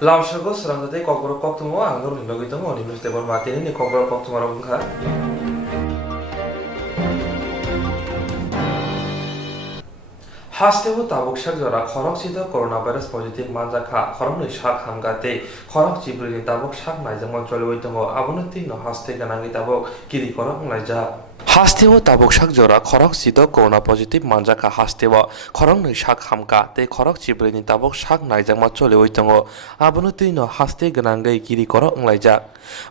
Lamshago Swranchati Kokborok Koktwma angor ni logi tongo ni newspaper matini ni Kokborok Koktwma rongkha. Hasteo tabuk sakjora khorok sida coronavirus positive manjakha khorok ni sak hamgate khorok chibri ni tabuk sak naijangmon choloi tongo abonoti no haste ganangi tabuk kiri korok naija. Hasteo tabuk sakjora khorok sida corona positive manjakha hasteo khorok ni sak hamka te khorok chibri ni tabuk sak naijangmon choloi tongo abonoti no haste ganangi kiri korok naija.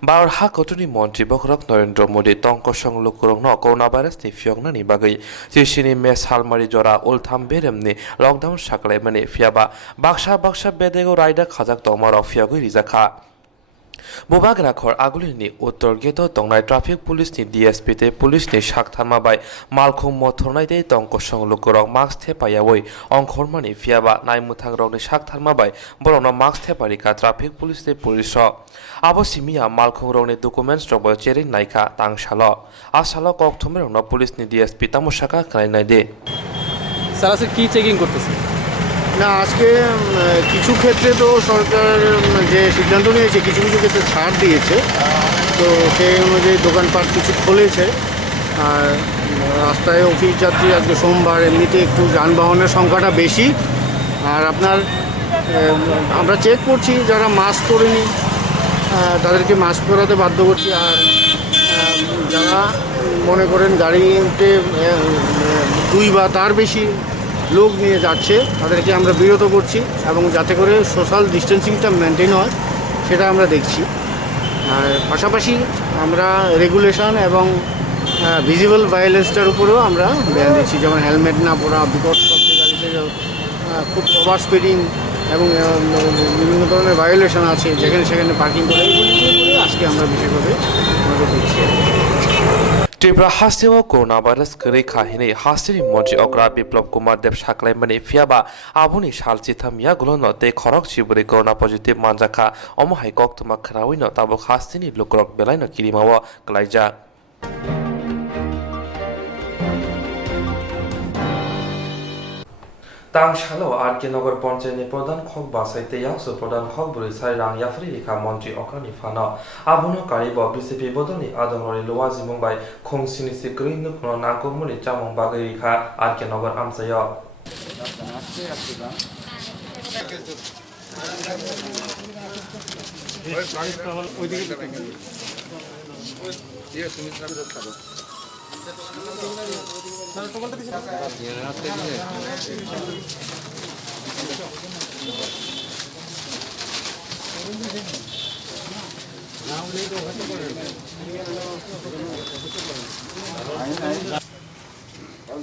Baur ha kotuni mantri bokrok Narendra Modi tongko songlok no coronavirus ni fiokna ni bagai sisini mes halmari jora ultham beremni lockdown saklai mani fiaba baksa bedego raida khajak tomar fiagui rizakha Bobag rakhor agulini uttor geto tongnai traffic police ni DSP te police ni saktharma bai malkhum mothornai te tongko songlok mask thepayawoi ongkhormani fiaba naimuthang rok ni saktharma bai borokno mask theparika traffic police te police abo simia malkhung rok ni documents rok bo cheri naikha tangsalo asalo Koktwma rok no police ni DSP tamosaka khlainai de sir আজকে কি checking করতেছে না আজকে কিছু ক্ষেত্রে তো সরকার যে সিদ্ধান্ত নিয়েছে কিছু ক্ষেত্রে ছাড় দিয়েছে তো সেই অনুযায়ী দোকানপাট কিছু খুলেছে আর রাস্তায় অফিস যাত্রী আজকে সোমবার এমনিতে একটু যানবাহনের সংখ্যাটা বেশি আর আপনার আমরা চেক করছি যারা মাস্ক পরেনি তাদেরকে মাস্ক পরাতে বাধ্য করছি আর যারা মনে করেন গাড়িতে 2 বা তার বেশি লোক নিয়ে যাচ্ছে তাদেরকে আমরা বিরত করছি এবং যাতে করে সোশ্যাল ডিস্টেন্সিংটা মেনটেন হয় সেটা আমরা দেখছি আর পাশাপাশি আমরা রেগুলেশন এবং ভিজিবল ভায়োলেন্সটার উপরেও আমরা ধ্যান দিচ্ছি যেমন হেলমেট না পরা বিকট শব্দে গাড়িতে খুব ওভার স্পিডিং এবং বিভিন্ন ধরনের ভায়োলেশন আছে যেখানে সেখানে পার্কিং করে এইগুলি আজকে আমরা বিশেষভাবে নজর দিচ্ছি Tripura hasteo coronavirus kari khahini hastini monji okra biplop kumar dev saklai mani fiaba abuni salchi thamia gulono te khorok chiburi corona positive manjakha omohai Koktwma khrawi no tabuk hastini lukrok belai no kirimawo klaija Tangsalo Arke Nagar Panchayat Pradhan Khok Basaite Yakso Pradhan Khok Buri Sai Rang Yafri Rikha Mantri Okani Fana Abono Karibo BCP Bodoni Adonori Luwazi Mumbai Khong Sini Sikri Nukno Nakomuni Chamong Bagai Rikha Arke Nagar Amsaya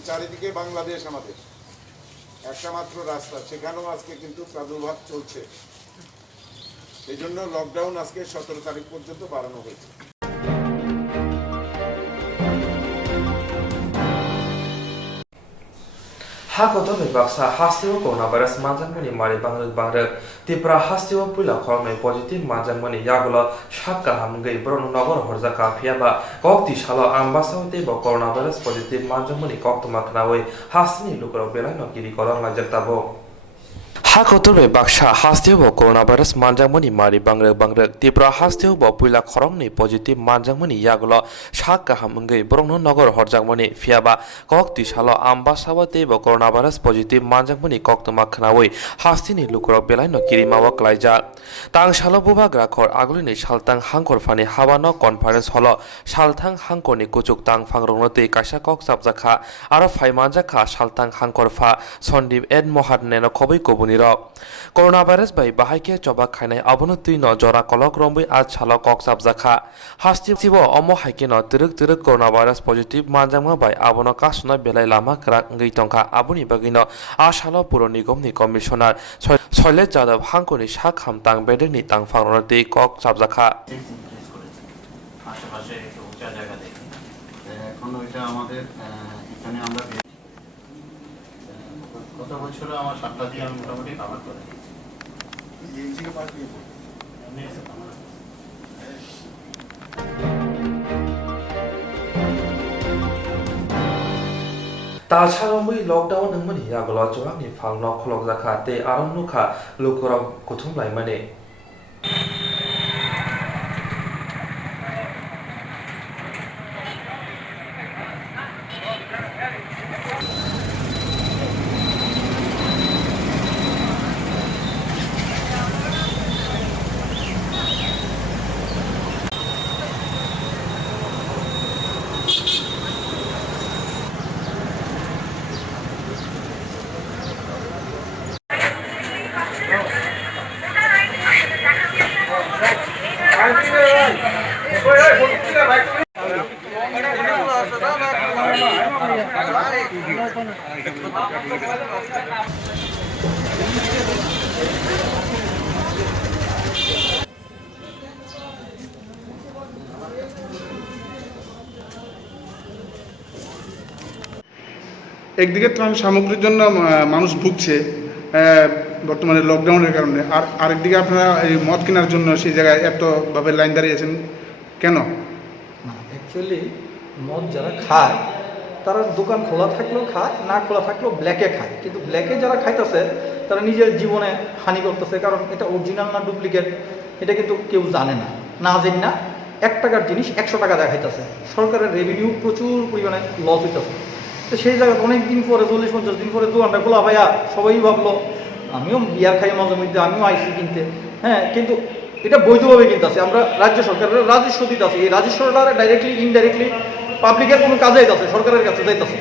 চারিদিকে বাংলাদেশ আমাদের একটা মাত্র রাস্তা সেখানেও আজকে কিন্তু প্রাদুর্ভাব চলছে এই জন্য লকডাউন আজকে 17 তারিখ পর্যন্ত বাড়ানো হয়েছে Hakotomi baksa hasteo coronavirus manjangmani mari bangrek Tripura hasteo pula khormai positive manjangmani yagulo shakka hamgai brono nagor horjaka phiaba kokti salo ambasauti bo coronavirus positive manjangmani Koktwma khnawi hastini lukro belai no kiri korang lajaktabo Hakotomi baksa hasteo bo coronavirus manjangmani mari bangrek Tripura hasteo bo pula khormni positive manjangmani yagulo shakka hamgai brono nagor horjakmani phiaba kokti salo ambasauti bo coronavirus positive manjangmani Koktwma khnawi hastini lukro belai no kirimawo klaija tang salo bubag rakhor agulini saltang hangkor fani habano conference holo saltang hangkorni kuchuk tang phangrongno tei kaisa kok sabjakha aro phaimanjakha saltang hangkor pha Sondip Ed Mohatneno khoboi kobuni coronavirus bai bahaike choba khainai abonotui no jora kolok rombui aj salo kok sabjakha hastibo omo haike no turuk coronavirus positive manjangma bai abono kasuna belai lama krak ngei tongkha aboni bagino asalo puro nigomni commissioner Soilet Jadab hangkoni sak hamtang bedeni tang phangrongno tei kok sabjakha আশেপাশে একটু উঁচা জায়গা দেখি এখন ওইটা আমাদের এখানে আমরা গত বছর আমার 7টা দিয়ে আমি মোটামুটি কাভার করে Talcharomui lockdown nungmani yagolo jorangni phangno kholokjakha te aronnuka lukorok kuthumlai mani একদিকে ত্রাণ সামগ্রীর জন্য মানুষ ভুগছে বর্তমানে লকডাউনের কারণে, আর আরেকদিকে আপনারা এই মদ কেনার জন্য সেই জায়গায় এতভাবে লাইন দাঁড়িয়েছেন কেন? না, অ্যাকচুয়ালি মদ যারা খায় তারা দোকান খোলা থাকলেও খায়, না খোলা থাকলেও ব্ল্যাকে খায়, কিন্তু ব্ল্যাকে যারা খাইতেছে তারা নিজের জীবনে হানি করতেছে, কারণ এটা অরিজিনাল না ডুপ্লিকেট এটা কিন্তু কেউ জানে না, না জানি না 1 টাকার জিনিস 100 টাকা দেখাইতেছে, সরকারের রেভিনিউ প্রচুর পরিমাণে লস হইতেছে। তো সেই জায়গায় অনেক দিন পরে 40-50 দিন পরে দোকানটা খোলা ভাইয়া, সবাই ভাবলো, আমিও বিয়ার খাই মাঝে মধ্যে, আমিও আইসি কিনতে, হ্যাঁ, কিন্তু এটা বৈধভাবে কিনতেছে, আমরা রাজ্য সরকারের রাজস্ব দিতেছি, এই রাজস্বটা ডাইরেক্টলি ইনডাইরেক্টলি পাবলিকের কোনো কাজে যাইতেছে, সরকারের কাছে যাইতেছে।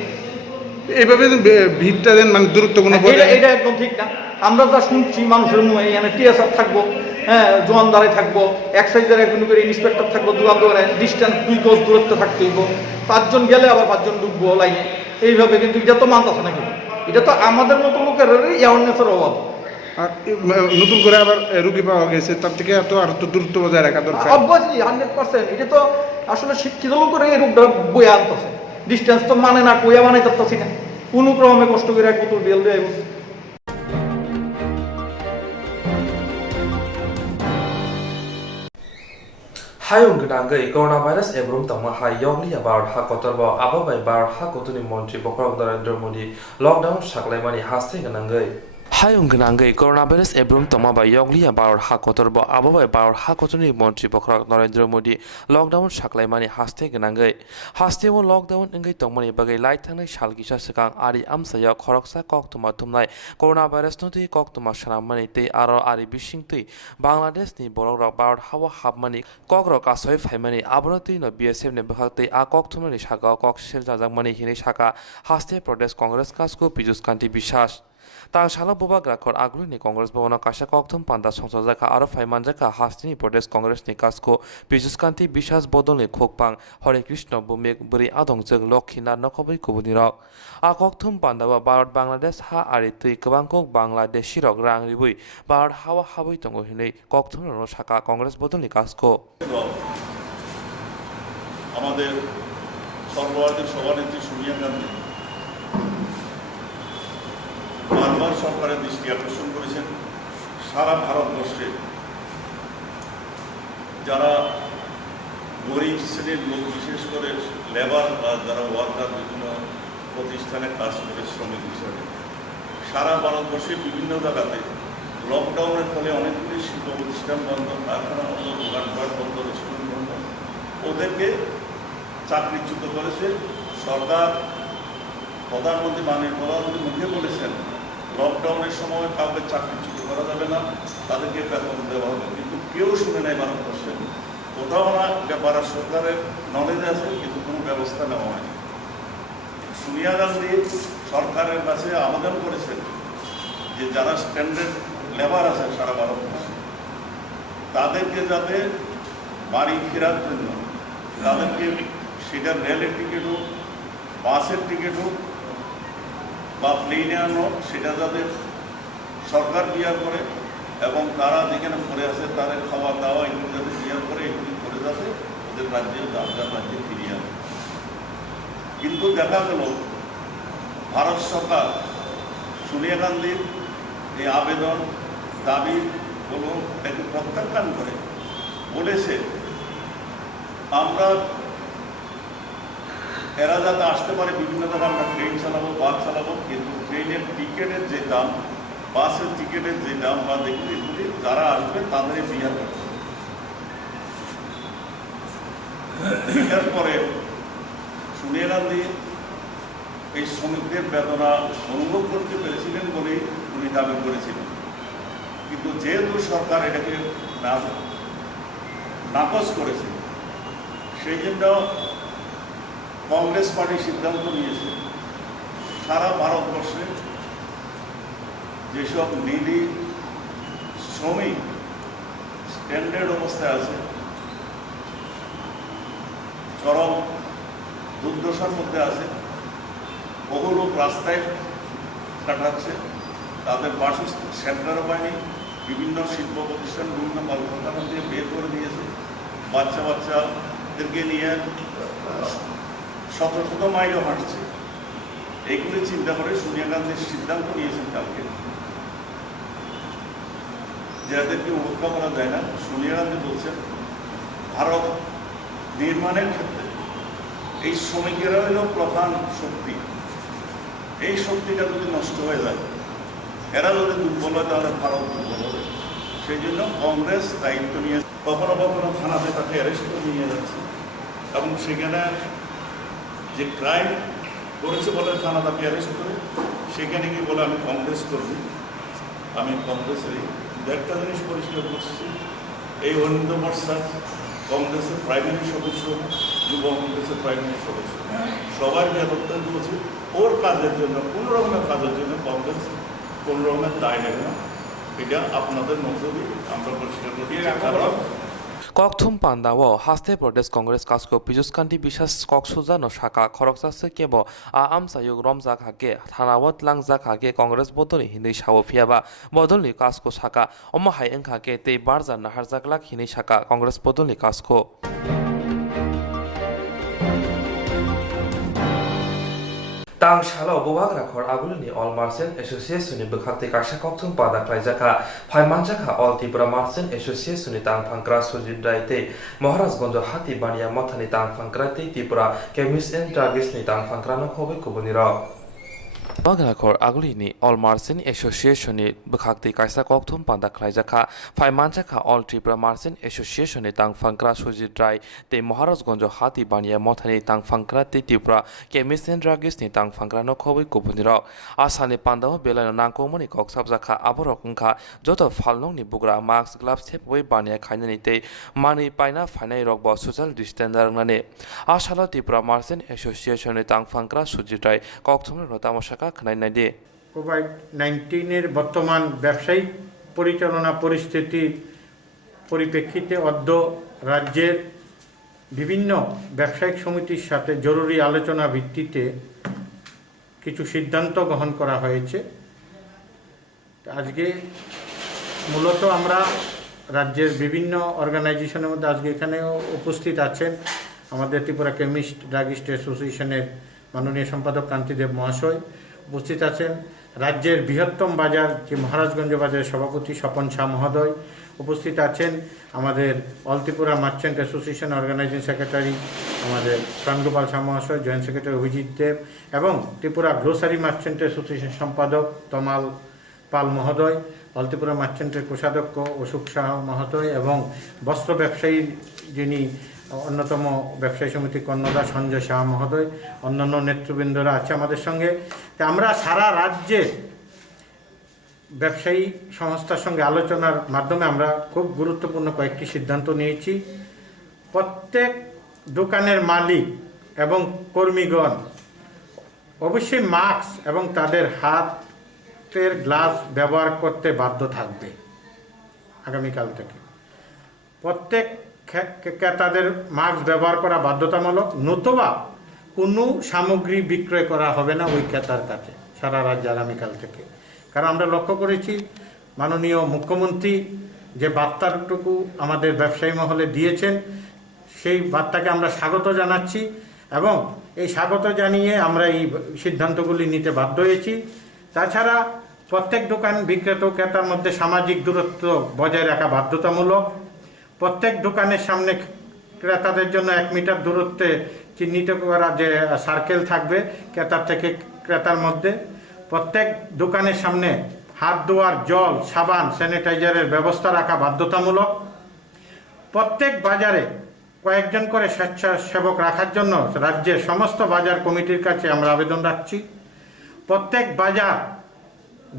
এইভাবে ভিড়টা দেন মানে দূরত্ব কোনো এটা একদম ঠিক না। আমরা যা শুনছি মানুষের মুখে, এখানে টিএসআর থাকবো, হ্যাঁ, জোয়ানদারে থাকবো, এক্সাইজের একজন করে ইন্সপেক্টর থাকবো, দোকানে ডিস্টেন্স 2 গজ দূরত্ব থাকতে হইব, 5 জন গেলে আবার 5 জন ঢুকবো লাইনে, এইভাবে। কিন্তু এটা তো মানতেছে নাকি, এটা তো আমাদের মতো লোকের অ্যাওয়ারনেসের অভাব। আর নতুন করে আবার রুগী পাওয়া গেছে, তার থেকে আর তো দূরত্ব বজায় রাখা দরকার। অবশ্যই 100%। এটা তো আসলে শিক্ষিত লোকের এই রোগটা বয়ে আনতেছে, ডিস্টেন্স তো মানে না, কইয়া মানে করতেছি না, কোনো ক্রমে কষ্ট করে এক বোতল বিয়াল দিয়ে বসে। Hayung Ganangay, coronavirus ebrum tama hayogli about Hakotorbo, Ababai Bar Hakotuni Monchi, Bokrok Narendra Modi, lockdown Shaklemani Haste Ganangay. Hayung Ganangay, coronavirus ebrum tama by Yogli about Hakotorbo, Ababai Bar Hakotuni Monchi, Bokrok Narendra Modi, lockdown Shaklemani Haste Ganangay. Haste will lockdown and get Tomani Bagay Light and Shalgisha Sakang Ari Amsaya, Koroksa Koktwma Tumnai, coronavirus no de Koktwma Shanamani, they are Ari Bishing Tea, Bangladesh ni Borok about how Habmani, Kokborok Asoy Family, Abonati no BSF Nebahate, A Koktwma Shaka, Kokshel Zamani Hinishaka, Haste Protest Congress Casco, Pijus Kanti Bishash. তার শালা বোবা গ্রাকর আগ্রহী কংগ্রেস ভবন কাশা কক্থম পান্দা সংসদ জাকা আরো ফাইমান জাকা হাস্তিনি প্রদেশ কংগ্রেস নি কাসকো পিজুসকান্তি বিশ্বাস বদলে খোকপাং হরে কৃষ্ণ বুমেক বরি আদং জগ লক্ষিনা নকবই কুবুনি রক আ কক্থম পান্দাবা ভারত বাংলাদেশ হা আরি তুই কবাংকক বাংলাদেশ শিরক রাং রিবুই ভারত হাওয়া হাবই তঙ্গ হিনে কক্থম শাখা কংগ্রেস বদলে কাসকো আমাদের সর্বভারতীয় সভানেত্রী সোনিয়া গান্ধী বারবার সরকারের দৃষ্টি আকর্ষণ করেছেন সারা ভারতবর্ষে যারা গরিব শ্রেণীর লোক, বিশেষ করে লেবার বা যারা ওয়ার্কার বিভিন্ন প্রতিষ্ঠানে কাজ করে শ্রমিক হিসাবে, সারা ভারতবর্ষে বিভিন্ন জায়গাতে লকডাউনের ফলে অনেকগুলি শিল্প প্রতিষ্ঠান বন্ধ, কারখানা বন্ধ, দোকানপাট বন্ধ, রেস্টুরেন্ট বন্ধ, ওদেরকে চাকরিচ্যুত করেছে সরকার। প্রধানমন্ত্রী মুখে বলেছেন লকডাউনের সময় কাউকে চাকরিচ্যুত করা যাবে না, তাদেরকে বেতন দেওয়া হবে, কিন্তু কেউ শুনে নেয় ভারতবর্ষে, কোথাও না ব্যাপার সরকারের নলেজে আছে কিন্তু কোনো ব্যবস্থা নেওয়া হয়নি। সোনিয়া গান্ধী সরকারের কাছে আবেদন করেছেন যে যারা স্ট্যান্ডার্ড লেবার আছে সারা ভারতবর্ষে তাদেরকে যাতে বাড়ি ফেরার জন্য তাদেরকে সেটা রেলের টিকিট হোক, বাসের টিকিট হোক বা প্লেনে আনো, সেটা যাতে সরকার বিয়ার করে এবং তারা যেখানে পড়ে আছে তাদের খাওয়া দাওয়া এগুলো যাতে বিয়ার করে, এগুলি করে যাতে ওদের রাজ্যে যার রাজ্যে ফিরিয়ে আনে। কিন্তু দেখা গেল ভারত সরকার সোনিয়া গান্ধীর এই আবেদন দাবি হলো একে প্রত্যাখ্যান করে বলেছে আমরা এরা যাতে আসতে পারে বিভিন্ন জায়গায় আমরা ট্রেন চালাবো, বাস চালাবো, কিন্তু ট্রেনের টিকিটের যে দাম, বাসের টিকিটের যে দাম বা দেখুন এগুলি যারা আসবে তাদের বিয়ার করতে হবে। এরপরে সোনিয়া গান্ধী এই শ্রমিকদের বেদনা অনুভব করতে পেরেছিলেন বলেই উনি দাবি করেছিলেন, কিন্তু যেহেতু সরকার এটাকে নাকচ করেছে সেই জন্য কংগ্রেস পার্টি সিদ্ধান্ত নিয়েছে সারা ভারতবর্ষে যেসব নিরী শ্রমিক স্ট্যান্ডার্ড অবস্থায় আছে, চরম দুর্দশার মধ্যে আছে, বহু লোক রাস্তায় কাটাচ্ছে, তাদের বাসস্থান শেল্টারও পায়নি, বিভিন্ন শিল্প প্রতিষ্ঠান বিভিন্ন কলকারখানা দিয়ে বের করে দিয়েছে, বাচ্চাদেরকে নিয়ে শত শত মাইলও হাঁটছে। এইগুলি চিন্তা করে সোনিয়া গান্ধীর সিদ্ধান্ত নিয়েছেন কালকে, যাদেরকে উপেক্ষা করা যায় না। সোনিয়া গান্ধী বলছেন ভারত নির্মাণের ক্ষেত্রে এই শ্রমিকেরা হল প্রধান শক্তি, এই শক্তিটা যদি নষ্ট হয়ে যায়, এরা যদি দুর্বল হয় তাহলে ভারত দুর্বল হবে। সেই জন্য কংগ্রেস দায়িত্ব নিয়ে কখনো কখনো থানাতে তাকে অ্যারেস্ট করে নিয়ে যাচ্ছে, এবং সেখানে যে ক্রাইম করেছে বলে থানা তাকে অ্যারেস্ট করে, সেখানে গিয়ে বলে আমি কংগ্রেস কর্মী, আমি কংগ্রেসেরই। একটা জিনিস পরিষ্কার করছি, এই অনিন্দ বর্ষা কংগ্রেসের প্রাইমারি সদস্য, যুব কংগ্রেসের প্রাইমারি সদস্য, সবার বেতন উচিত ওর কাজের জন্য, কোনো রকমের কাজের জন্য কংগ্রেস কোনো রকমের দায় নেবে না। এটা আপনাদের মধ্য দিয়ে আমরা পরিষ্কার করছি। Koktwma pandawo haste Pradesh Congress kasko pijuskanti bishas koksuza no shaka khoroksa kebo a amsa yug romjak hake thanawat langjak hake Congress bodoni hini shawo phiaba bodoni kasko shaka oma hai engka ke te barja naharjak lak hini shaka Congress bodoni kasko tang shala bobak rakhor aguluni all Merchant Association ni bekhakti kasha Koktwma pada klaijaka phaimanjaka all Tripura Merchant Association ni tang phangkra sujit daite Maharajganj hati bania mathani tang phangkra te Tripura Chemist and Druggist ni tang phangkra no khobe kubunira Bagrakhor agulini all Merchant Association ni bekhakti kaisa Koktwma pada klaijaka phaimanjaka all Tripura Merchant Association ni tang phangkra sujit dai te Maharajganj hati bania mathani tang phangkra te Tripura Chemist and Druggist ni tang phangkra no khobe kubunira asani pandao belano nangkomoni koksabjaka aborok ungkha joto phalnong ni bugra mask gloves thepoi bania khainani te mani paina phainai rokbo social distance rangani asala Tripura Merchant Association ni tang phangkra sujit dai Koktwma no tamashaka COVID-19 বর্তমান ব্যবসায়িক পরিচালনা পরিস্থিতির পরিপ্রেক্ষিতে অদ্য রাজ্যের বিভিন্ন ব্যবসায়িক সমিতির সাথে জরুরি আলোচনা ভিত্তিতে কিছু সিদ্ধান্ত গ্রহণ করা হয়েছে। আজকে মূলত আমরা রাজ্যের বিভিন্ন অর্গানাইজেশনের মধ্যে আজকে এখানেও উপস্থিত আছেন আমাদের ত্রিপুরা কেমিস্ট ড্রাগিস্ট অ্যাসোসিয়েশনের মাননীয় সম্পাদক কান্তিদেব মহাশয়, উপস্থিত আছেন রাজ্যের বৃহত্তম বাজার যে মহারাজগঞ্জ বাজারের সভাপতি স্বপন শাহ মহোদয়, উপস্থিত আছেন আমাদের all Tripura merchant association organising secretary আমাদের প্রাণগোপাল শাহ মহাশয়, জয়েন্ট সেক্রেটারি অভিজিৎ দেব এবং ত্রিপুরা গ্রোসারি মার্চেন্ট অ্যাসোসিয়েশন সম্পাদক তমাল পাল মহোদয়, অল ত্রিপুরা মার্চেন্টের কোষাধ্যক্ষ অশোক শাহ মহোদয় এবং বস্ত্র ব্যবসায়ী যিনি অন্যতম ব্যবসায়ী সমিতি কর্ণদা সঞ্জয় শাহ মহোদয়, অন্যান্য নেতৃবৃন্দরা আছে আমাদের সঙ্গে। তা আমরা সারা রাজ্যের ব্যবসায়ী সংস্থার সঙ্গে আলোচনার মাধ্যমে আমরা খুব গুরুত্বপূর্ণ কয়েকটি সিদ্ধান্ত নিয়েছি। প্রত্যেক দোকানের মালিক এবং কর্মীগণ অবশ্যই মাস্ক এবং তাদের হাতের গ্লাভস ব্যবহার করতে বাধ্য থাকবে আগামীকাল থেকে। প্রত্যেক ক্রেতাদের মাস্ক ব্যবহার করা বাধ্যতামূলক, নতুবা কোনো সামগ্রী বিক্রয় করা হবে না ওই ক্রেতার কাছে সারা রাজ্যে আগামীকাল থেকে। কারণ আমরা লক্ষ্য করেছি মাননীয় মুখ্যমন্ত্রী যে বার্তাটুকু আমাদের ব্যবসায়ী মহলে দিয়েছেন সেই বার্তাকে আমরা স্বাগত জানাচ্ছি এবং এই স্বাগত জানিয়ে আমরা এই সিদ্ধান্তগুলি নিতে বাধ্য হয়েছি। তাছাড়া প্রত্যেক দোকান বিক্রেতা ও ক্রেতার মধ্যে সামাজিক দূরত্ব বজায় রাখা বাধ্যতামূলক। প্রত্যেক দোকানের সামনে ক্রেতাদের জন্য 1 মিটার দূরত্বে চিহ্নিত করা যে সার্কেল থাকবে ক্রেতার থেকে ক্রেতার মধ্যে। প্রত্যেক দোকানের সামনে হাত ধোয়ার জল, সাবান, স্যানিটাইজারের ব্যবস্থা রাখা বাধ্যতামূলক। প্রত্যেক বাজারে কয়েকজন করে স্বেচ্ছাসেবক রাখার জন্য রাজ্যের সমস্ত বাজার কমিটির কাছে আমরা আবেদন রাখছি। প্রত্যেক বাজার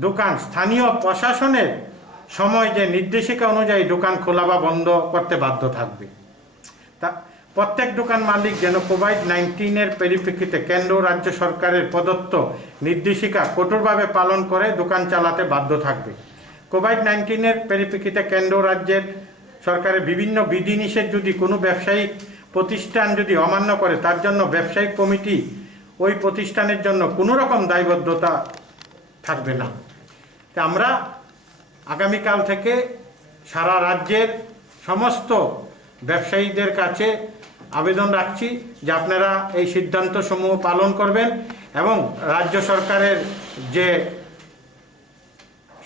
দোকান স্থানীয় প্রশাসনের সময় যে নির্দেশিকা অনুযায়ী দোকান খোলা বা বন্ধ করতে বাধ্য থাকবে। তা প্রত্যেক দোকান মালিক যেন কোভিড-19 পরিপ্রেক্ষিতে কেন্দ্র রাজ্য সরকারের প্রদত্ত নির্দেশিকা কঠোরভাবে পালন করে দোকান চালাতে বাধ্য থাকবে। কোভিড-19 পরিপ্রেক্ষিতে কেন্দ্র রাজ্যের সরকারের বিভিন্ন বিধিনিষেধ যদি কোনো ব্যবসায়িক প্রতিষ্ঠান যদি অমান্য করে তার জন্য ব্যবসায়িক কমিটি ওই প্রতিষ্ঠানের জন্য কোনো রকম দায়বদ্ধতা থাকবে না। তা আমরা আগামীকাল থেকে সারা রাজ্যের সমস্ত ব্যবসায়ীদের কাছে আবেদন রাখছি যে আপনারা এই সিদ্ধান্তসমূহ পালন করবেন এবং রাজ্য সরকারের যে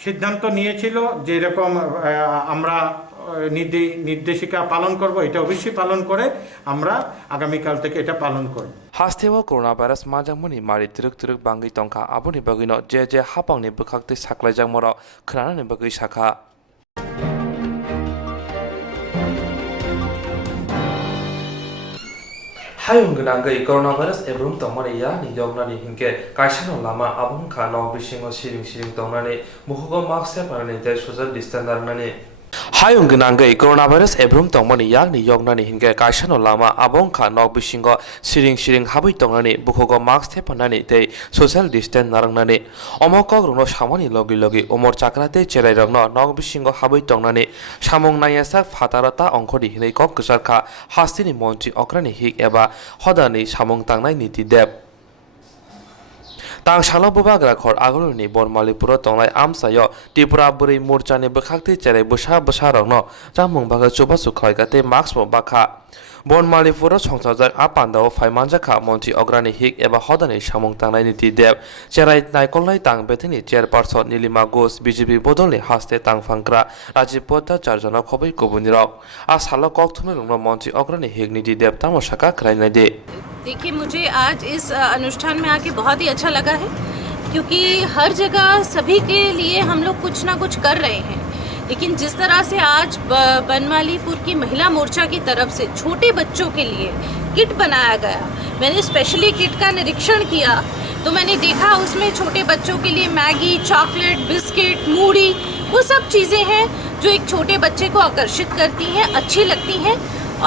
সিদ্ধান্ত নিয়েছিল যে এরকম আমরা নির্দেশিকা পালন করব, এটা অবশ্যই পালন করে আমরা আগামীকাল থেকে এটা পালন করব। हास्टेवा कोरोना भाइरास माजांमनि मारि तिरुक बांगै तंखा आबुनि बगैनो जे हापांनि बोखाक्तै साख्लायजां मराव खोनानानै बगै साखा हायुं गोनांगै कोरोना भाइरास एब्रुम तंमानि यानि यगनानि हिंके कायसानो लामा आबुं खा नग बिसिङो सिरिं तंनानै मुखुगो मास्क सेफानानै दे सोशल डिस्टेंस दारनानै हायुं गोनांगै कोरोना भाइरास एब्रुम तंमानि यानि यगनानि हिंके कायसानो लामा आबुं खा नग बिसिङो सिरिं हाबै तंनानै बुखुगो मास्क सेफानानै दे सोशल डिस्टेंस नारंनानै अमकक रंनो सामनि लगे उमर चाक्राते चेराय रंनो नग बिसिङो हाबै तंनानै सामुं नायासा फातारता अंखदि हिनै कक गसारखा हास्तिनि मन्त्रि अक्रानि हिक एबा हदानि सामुं तांनाय नीति देब तां सालो बुबाग्रा खर आगलनि बनमालिपुर तंनाय आमसायो त्रिपुरा बुरै मोर्चानि बोखाक्ति चेराय बोसा रंनो जामुं बागा चुबा सुखायगाते मास्क बाखा बनमालिपुर संसारजों आपान्दाव फाइमानजाखा मन्त्रि अग्रानि हिक एबा हदानि सामुं तांनाय नीति देब चेराय नायकलनाय तां बेथेनि चेयारपार्सन नीलिमा घोष बीजेपी बदलनि हास्ते तांफांग्रा राजीव भट्टाचार्य जना खबै गुबुनिराव आ सालो कक्थुमे रंनो मन्त्रि अग्रानि हिक नीति देब तामसाका करायनाय दे। देखिए, मुझे आज इस अनुष्ठान में आके बहुत ही अच्छा लगा है क्योंकि हर जगह सभी के लिए हम लोग कुछ ना कुछ कर रहे हैं, लेकिन जिस तरह से आज बनमालीपुर की महिला मोर्चा की तरफ से छोटे बच्चों के लिए किट बनाया गया, मैंने स्पेशली किट का निरीक्षण किया तो मैंने देखा उसमें छोटे बच्चों के लिए मैगी, चॉकलेट, बिस्किट, मूढ़ी, वो सब चीज़ें हैं जो एक छोटे बच्चे को आकर्षित करती हैं, अच्छी लगती हैं।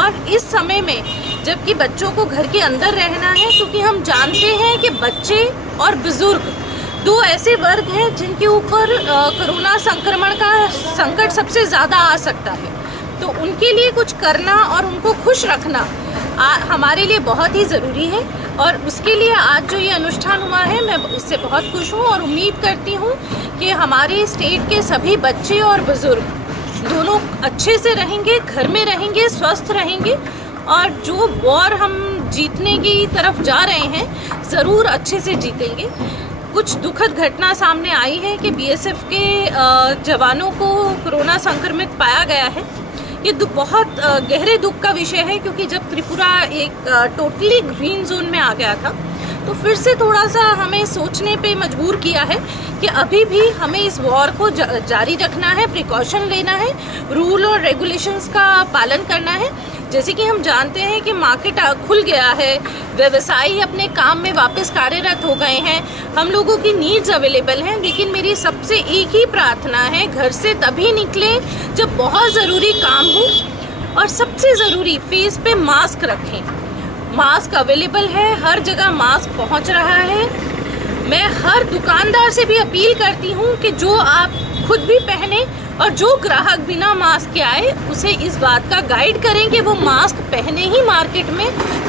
और इस समय में जबकि बच्चों को घर के अंदर रहना है, क्योंकि हम जानते हैं कि बच्चे और बुजुर्ग दो ऐसे वर्ग हैं जिनके ऊपर कोरोना संक्रमण का संकट सबसे ज़्यादा आ सकता है, तो उनके लिए कुछ करना और उनको खुश रखना हमारे लिए बहुत ही ज़रूरी है। और उसके लिए आज जो ये अनुष्ठान हुआ है, मैं उससे बहुत खुश हूँ और उम्मीद करती हूँ कि हमारे स्टेट के सभी बच्चे और बुजुर्ग दोनों अच्छे से रहेंगे, घर में रहेंगे, स्वस्थ रहेंगे और जो वॉर हम जीतने की तरफ जा रहे हैं ज़रूर अच्छे से जीतेंगे। कुछ दुखद घटना सामने आई है कि बीएसएफ के जवानों को कोरोना संक्रमित पाया गया है। ये बहुत गहरे दुख का विषय है क्योंकि जब त्रिपुरा एक टोटली ग्रीन जोन में आ गया था तो फिर से थोड़ा सा हमें सोचने पे मजबूर किया है कि अभी भी हमें इस वॉर को जारी रखना है, प्रिकॉशन लेना है, रूल और रेगुलेशंस का पालन करना है। जैसे कि हम जानते हैं कि मार्केट खुल गया है, व्यवसायी अपने काम में वापस कार्यरत हो गए हैं, हम लोगों की नीड्स अवेलेबल हैं, लेकिन मेरी सबसे एक ही प्रार्थना है, घर से तभी निकलें जब बहुत ज़रूरी काम हो और सबसे ज़रूरी फेस पे मास्क रखें। मास्क अवेलेबल है, हर जगह मास्क पहुंच रहा है। मैं हर दुकानदार से भी अपील करती हूं कि जो आप खुद भी पहने और जो ग्राहक बिना मास्क के आए उसे इस बात का गाइड करें कि वो मास्क पहने ही मार्केट में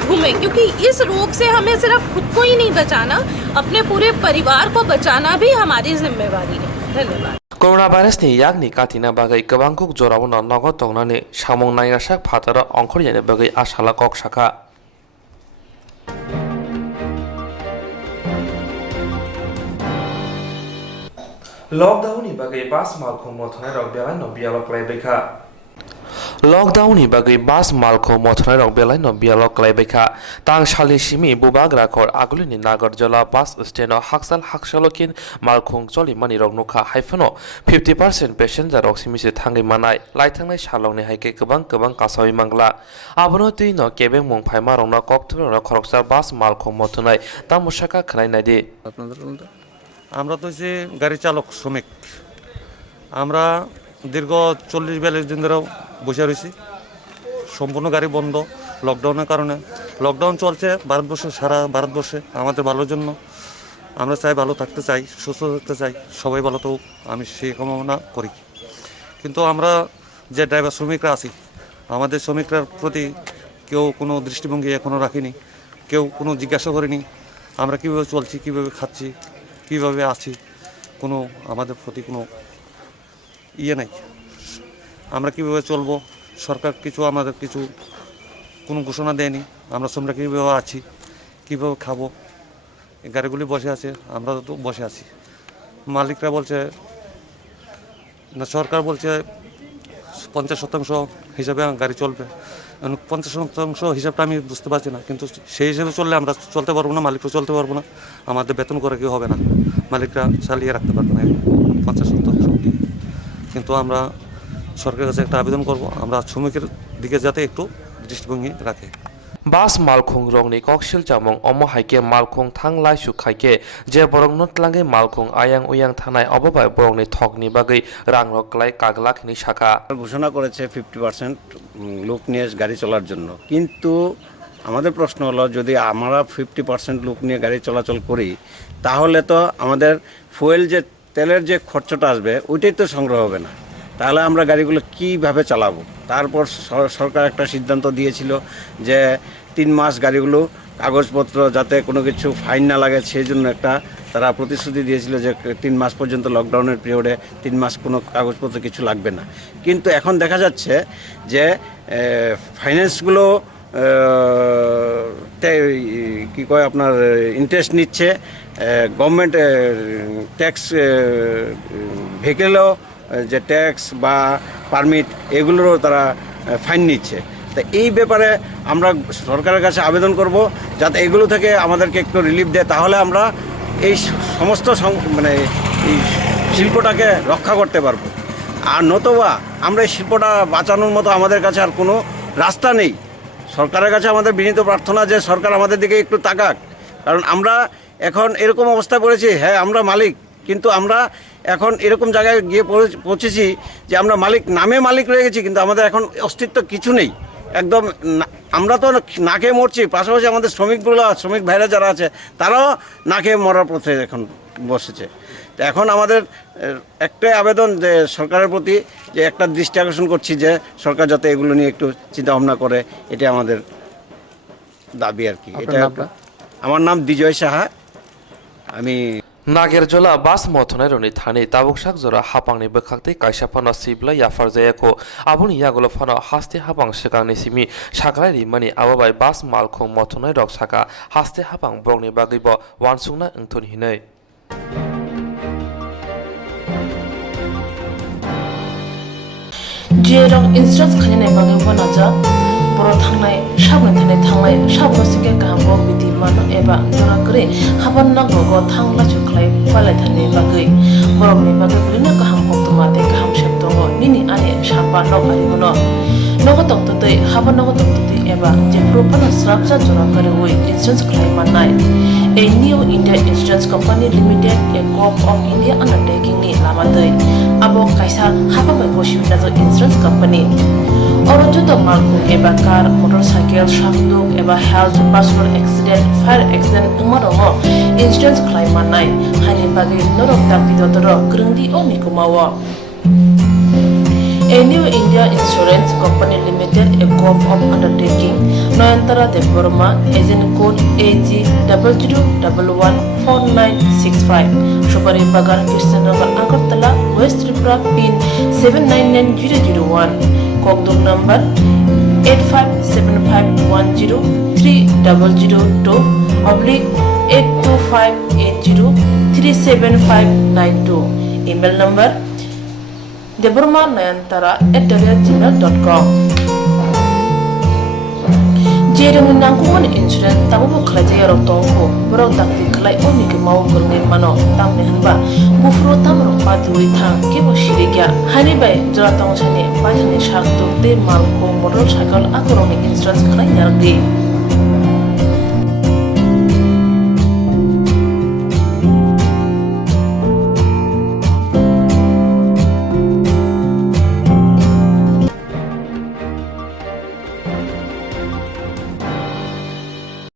घूमें, क्योंकि इस रोग से हमें सिर्फ खुद को ही नहीं बचाना, अपने पूरे परिवार को बचाना भी हमारी जिम्मेवारी है। धन्यवाद। कोरोना भाइरासनि यागनि काटिना बागै गोबांखौ जरावनो नगद तंनानै सामुं नायनासा फातार अंखरियानि बागै आसाला कक साखा लकडाउननि बागै बास मालखौ मथनाय रग बेलाय न बियालक लायबायखा लकडाउननि बागै बास मालखौ मथनाय रग बेलाय न बियालक लायबायखा तां सालि सिमि बुबाग्रा खर आगुलिनि नागरजला बास स्टेनो हाकसालकिन मालखौ जलिमानि रग नुखा हाइफनो 50% पेसेन्जार रग सिमिसे थांगै मानाय लायथांनाय सालंनि हाइके गोबां कासावि मांगला आबनो दै न केबें मुं फाइमा रंना कक्टमा खरकसार बास मालखौ मथनाय ता मुसाका खोनायनाय दे আমরা তো যে গাড়ি চালক শ্রমিক, আমরা দীর্ঘ 40-42 দিন ধরেও বসে রয়েছি, সম্পূর্ণ গাড়ি বন্ধ লকডাউনের কারণে। লকডাউন চলছে ভারতবর্ষে, সারা ভারতবর্ষে আমাদের ভালোর জন্য। আমরা চাই ভালো থাকতে চাই, সুস্থ থাকতে চাই, সবাই ভালো থাকুক, আমি সেই কামনা করি। কিন্তু আমরা যে ড্রাইভার শ্রমিকরা আছি, আমাদের শ্রমিকরার প্রতি কেউ কোনো দৃষ্টিভঙ্গি এখনও রাখিনি, কেউ কোনো জিজ্ঞাসা করেনি আমরা কীভাবে চলছি, কীভাবে খাচ্ছি, কীভাবে আছি, কোনো আমাদের প্রতি কোনো ইয়ে নাই। আমরা কীভাবে চলবো, সরকার কিছু আমাদের কিছু কোনো ঘোষণা দেয়নি। আমরা শ্রমিকরা কীভাবে আছি, কীভাবে খাবো, এই গাড়িগুলি বসে আছে, আমরা তো বসে আছি। মালিকরা বলছে না, সরকার বলছে 50% হিসাবে গাড়ি চলবে। 50% হিসাবটা আমি বুঝতে পারছি না, কিন্তু সেই হিসাবে চললে আমরা চলতে পারবো না, মালিকরা চলতে পারবো না, আমাদের বেতন করে কেউ হবে না, মালিকরা চালিয়ে রাখতে পারবে না 50%। কিন্তু আমরা সরকারের কাছে একটা আবেদন করব, আমরা শ্রমিকের দিকে যাতে একটু দৃষ্টিভঙ্গি রাখে। বাস মালখং রংনি ককশিল জামং অমো হাইকে মালখং থাংলাই সুখাইকে যে বরং নটলাঙ্গে মালখং আয়াং উয়াং থানায় অববাই বরংনি থকনি বাগৈ রাং রকলাই কাগলাখনি শাখা ঘোষণা করেছে 50% লোক নিয়ে গাড়ি চলার জন্য। কিন্তু আমাদের প্রশ্ন হলো, যদি আমরা 50% লোক নিয়ে গাড়ি চলাচল করি, তাহলে তো আমাদের ফুয়েল যে তেলের যে খরচটা আসবে ওইটাই তো সংগ্রহ হবে না। তাহলে আমরা গাড়িগুলো কীভাবে চালাবো? তারপর সরকার একটা সিদ্ধান্ত দিয়েছিল যে 3 মাস গাড়িগুলো কাগজপত্র যাতে কোনো কিছু ফাইন না লাগে, সেই জন্য একটা তারা প্রতিশ্রুতি দিয়েছিল যে 3 মাস পর্যন্ত লকডাউনের পিরিয়ডে 3 মাস কোনো কাগজপত্র কিছু লাগবে না। কিন্তু এখন দেখা যাচ্ছে যে ফাইন্যান্সগুলো কী কয় আপনার ইন্টারেস্ট নিচ্ছে, গভর্নমেন্ট ট্যাক্স ভেহিকেলও যে ট্যাক্স বা পারমিট এগুলোরও তারা ফাইন নিচ্ছে। তো এই ব্যাপারে আমরা সরকারের কাছে আবেদন করব যাতে এগুলো থেকে আমাদেরকে একটু রিলিফ দেয়, তাহলে আমরা এই সমস্ত মানে এই শিল্পটাকে রক্ষা করতে পারবো। আর নতুবা আমরা এই শিল্পটা বাঁচানোর মতো আমাদের কাছে আর কোনো রাস্তা নেই। সরকারের কাছে আমাদের বিনীত প্রার্থনা যে সরকার আমাদের দিকে একটু তাকাক, কারণ আমরা এখন এরকম অবস্থা পড়েছি, হ্যাঁ আমরা মালিক, কিন্তু আমরা এখন এরকম জায়গায় গিয়ে পৌঁছেছি যে আমরা নামে মালিক রয়ে গেছি, কিন্তু আমাদের এখন অস্তিত্ব কিছু নেই একদম। আমরা তো না খেয়ে মরছি, পাশাপাশি আমাদের শ্রমিক ভাইরা যারা আছে তারাও না খেয়ে মরার পথে এখন বসেছে। তো এখন আমাদের একটাই আবেদন যে সরকারের প্রতি, যে একটা দৃষ্টি আকর্ষণ করছি যে সরকার যাতে এগুলো নিয়ে একটু চিন্তা ভাবনা করে, এটা আমাদের দাবি আর কি। এটা আমার নাম বিজয় সাহা, আমি নাগের জলা বাস মথনায় রনি থানি তাবুকসাক জরা হাপাংনি বখাকতে কাইসা ফানো সিবলা ইয়াফার জায়াকো আবুনি ইয়াগুলো ফানো হাস্তে হাপাং সেকাংনি সিমি সাকলাই রিমানি আবাবাই বাস মালখং মথনায় রক সাকা হাস্তে হাপাং বংনি বাগৈব ওয়ানসুংনা ओंथोन हिनै जेरं इन्सुरेन्स खालामनाय बागै बनाजा बर' थांनाय साबनो सिके गाहामबो बिदि मान एबा जरा करे हाबान नांगौ थांला जुख्लाय फालाय थानाय बागै बर'नि बागै बिनो गाहाम कोक्तमा दे गाहाम शेप दङ निनि आने साबा नगारिगुनो नगतक्तदै हाबान नगतक्तदै एबा जेफ्रोफानो स्राबजा जरा करे वे इन्सुरेन्स खालामनाय A new India Insurance Company Limited, a co-op of India undertaking ni lamadai. Abo kaisa haba bai bosibina jo insurance company. Oro joto malku eba car, motorcycle, shafduk eba health, personal accident, fire accident umarongo insurance claim manai. Hani bagi norok takbidotoro grungdi oni kumawo. A new India Insurance Company Limited, a co-op of undertaking, Noyantara de Burma, agent code AG00114965, Shubari Bagar, Krishnagar, Agartala, West Tripura, PIN 799001, Kokborok number 8575103000/82580375592, email number deburmanayantara@gmail.com. Jereng nangkuman insurance tabu buklaja yarok tongko borok dakti klai oni ke mau kurne mano tamne hanba bufro tamro patui thang ke bo shirigya hani bai jora tong chane pajane shak dokte malko motorcycle akoroni insurance klai yargi